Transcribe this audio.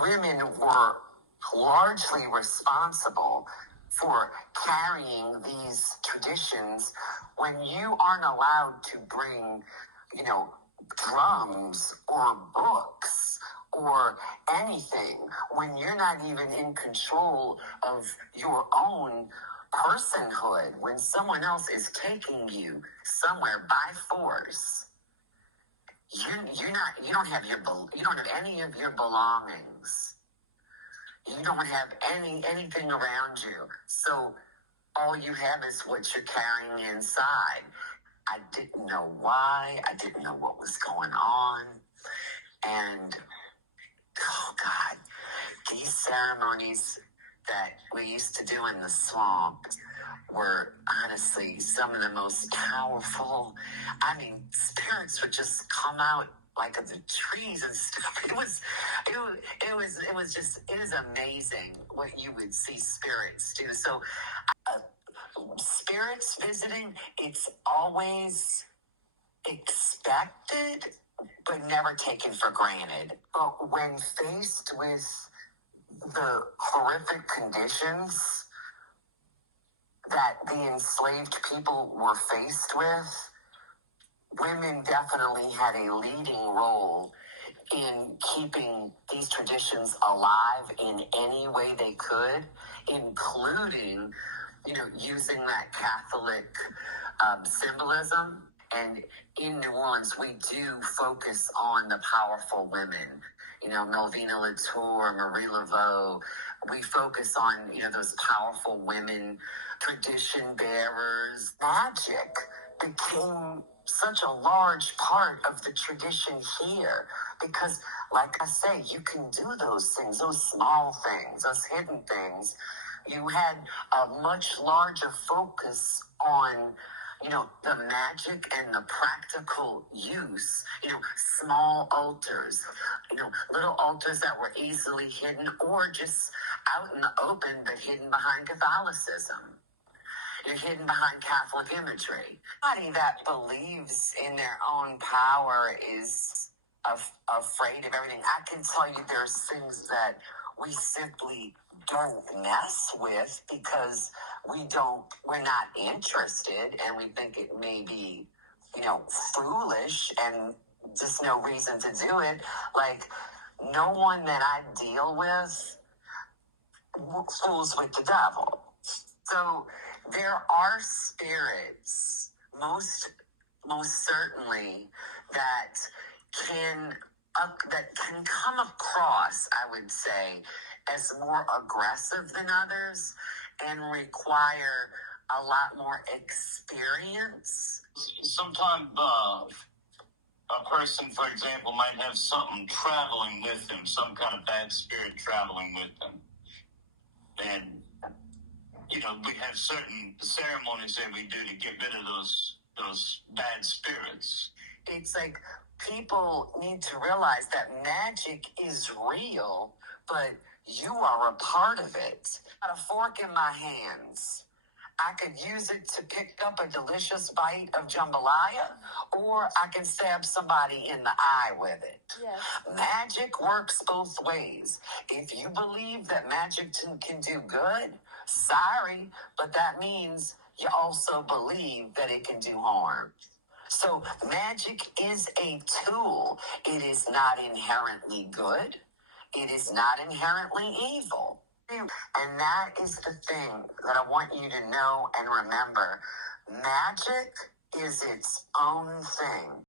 women were largely responsible for carrying these traditions when you aren't allowed to bring, drums or books or anything, when you're not even in control of your own personhood, when someone else is taking you somewhere by force. You don't have any of your belongings. You don't have anything around you. So all you have is what you're carrying inside. I didn't know why. I didn't know what was going on. And, oh God, these ceremonies that we used to do in the swamp were honestly some of the most powerful. I mean, spirits would just come out like of the trees and stuff. It is amazing what you would see spirits do. So, spirits visiting, it's always expected, but never taken for granted. But when faced with the horrific conditions that the enslaved people were faced with, women definitely had a leading role in keeping these traditions alive in any way they could, including, using that Catholic symbolism. And in New Orleans, we do focus on the powerful women, Melvina Latour, Marie Laveau. We focus on, those powerful women, tradition bearers. Magic became such a large part of the tradition here because, like I say, you can do those things, those small things, those hidden things. You had a much larger focus on, the magic and the practical use, small altars, little altars that were easily hidden or just out in the open but hidden behind Catholicism. You're hidden behind Catholic imagery. Anybody that believes in their own power is afraid of everything. I can tell you there's things that we simply don't mess with because we're not interested, and we think it may be, foolish and just no reason to do it. Like, no one that I deal with fools with the devil. So there are spirits, most certainly, that can come across, I would say, as more aggressive than others and require a lot more experience. Sometimes a person, for example, might have something traveling with him, some kind of bad spirit traveling with them. And, we have certain ceremonies that we do to get rid of those bad spirits. It's like people need to realize that magic is real, but you are a part of it. I got a fork in my hands. I could use it to pick up a delicious bite of jambalaya, or I can stab somebody in the eye with it. Yes. Magic works both ways. If you believe that magic can do good, sorry, but that means you also believe that it can do harm. So magic is a tool. It is not inherently good. It is not inherently evil. And that is the thing that I want you to know and remember. Magic is its own thing.